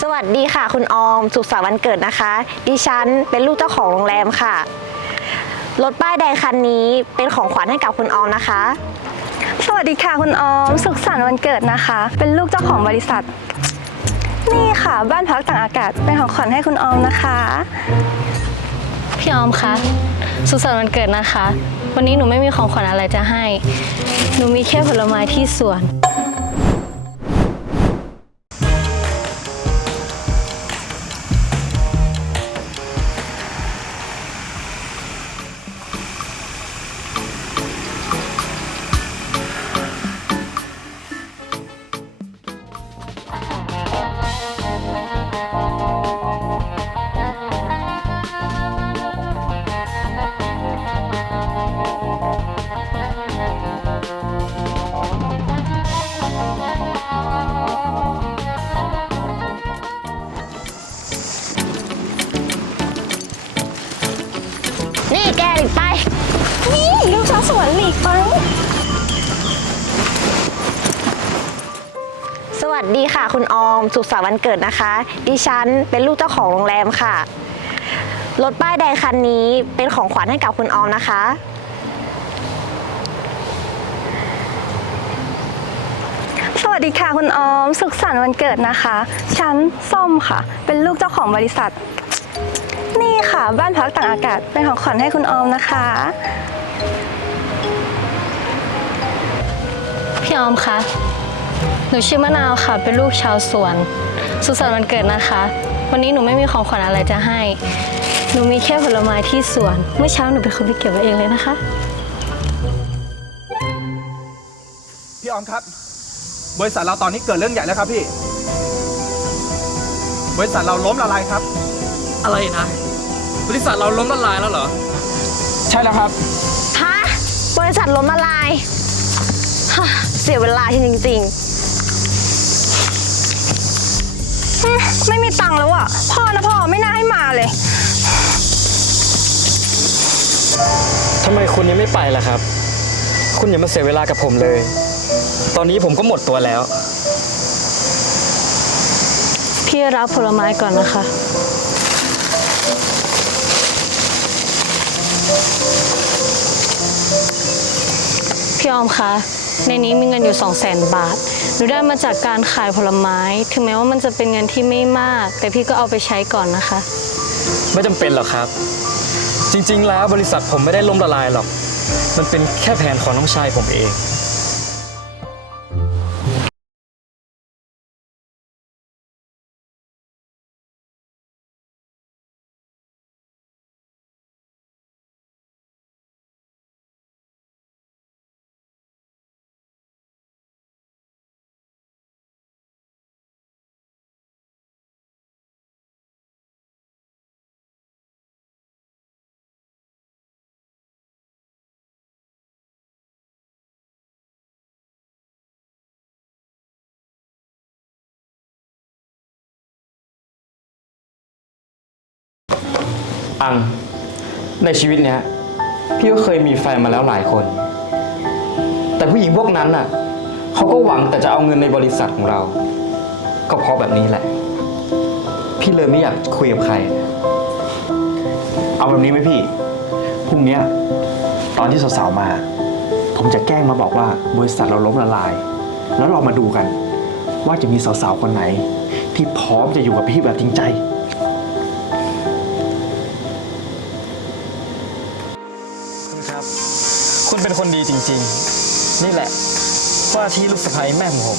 สวัสดีค่ะ คุณออม สุขสันต์วันเกิดนะคะ ดิฉันเป็นลูกเจ้าของโรงแรมค่ะ รถป้ายแดงคันนี้เป็นของขวัญให้กับคุณออมนะคะ สวัสดีค่ะคุณออม สุขสันต์วันเกิดนะคะ เป็นลูกเจ้าของบริษัท นี่ค่ะ บ้านพักต่างอากาศเป็นของขวัญให้คุณออมนะคะ พี่ออมคะสุขสันต์วันเกิดนะคะ วันนี้หนูไม่มีของขวัญอะไรจะให้ หนูมีแค่ผลไม้ที่สวน นี่แกหลีกไป นี่ลูกชาวสวนหลีกไป สวัสดีค่ะ คุณออม สุขสันต์วันเกิดนะคะ ดิฉันเป็นลูกเจ้าของโรงแรมค่ะ รถป้ายแดงคันนี้เป็นของขวัญให้กับคุณออมนะคะ สวัสดีค่ะคุณออม สุขสันต์วันเกิดนะคะ ฉันส้มค่ะ เป็นลูกเจ้าของบริษัท ค่ะ บ้านพักต่างอากาศเป็นของขวัญให้คุณออมนะคะ พี่ออมคะ หนูชื่อมะนาวค่ะ เป็นลูกชาวสวน สุขสันต์วันเกิดนะคะ วันนี้หนูไม่มีของขวัญอะไรจะให้ หนูมีแค่ผลไม้ที่สวน เมื่อเช้าหนูเป็นคนไปเก็บไว้เองเลยนะคะ พี่ออมครับ บริษัทเราตอนนี้เกิดเรื่องใหญ่แล้วครับพี่ บริษัทเราล้มละลายครับ อะไรนะ บริษัทเราล้มละลายแล้วเหรอ ใช่แล้วครับ ฮะบริษัทล้มละลายฮะเสียเวลาฉันจริงๆอืมไม่มีตังค์แล้วอะ พ่อนะพ่อไม่น่าให้มาเลย ทำไมคุณยังไม่ไปล่ะครับ คุณอย่ามาเสียเวลากับผมเลย ตอนนี้ผมก็หมดตัวแล้ว พี่รับผลไม้ก่อนนะคะ อมคะ ในนี้มีเงินอยู่ 2 0 0 0 0 0 บาท หนูได้มาจากการขายผลไม้ ถึงแม้ว่ามันจะเป็นเงินที่ไม่มาก แต่พี่ก็เอาไปใช้ก่อนนะคะ ไม่จำเป็นหรอกครับ จริง ๆ แล้วบริษัทผมไม่ได้ล้มละลายหรอก มันเป็นแค่แผนของน้องชายผมเอง อัง ในชีวิตเนี้ย พี่ก็เคยมีแฟนมาแล้วหลายคน แต่ผู้หญิงพวกนั้นน่ะเขาก็หวังแต่จะเอาเงินในบริษัทของเรา ก็เพราะแบบนี้แหละ พี่เลยไม่อยากคุยกับใคร เอาแบบนี้ไหมพี่ พรุ่งเนี้ยตอนที่สาวๆมา ผมจะแกล้งมาบอกว่าบริษัทเราล้มละลาย แล้วเรามาดูกัน ว่าจะมีสาวๆคนไหน ที่พร้อมจะอยู่กับพี่แบบจริงใจ เป็นคนดีจริง ๆ นี่แหละ ว่าที่ลูกสะใภ้แม่ของผม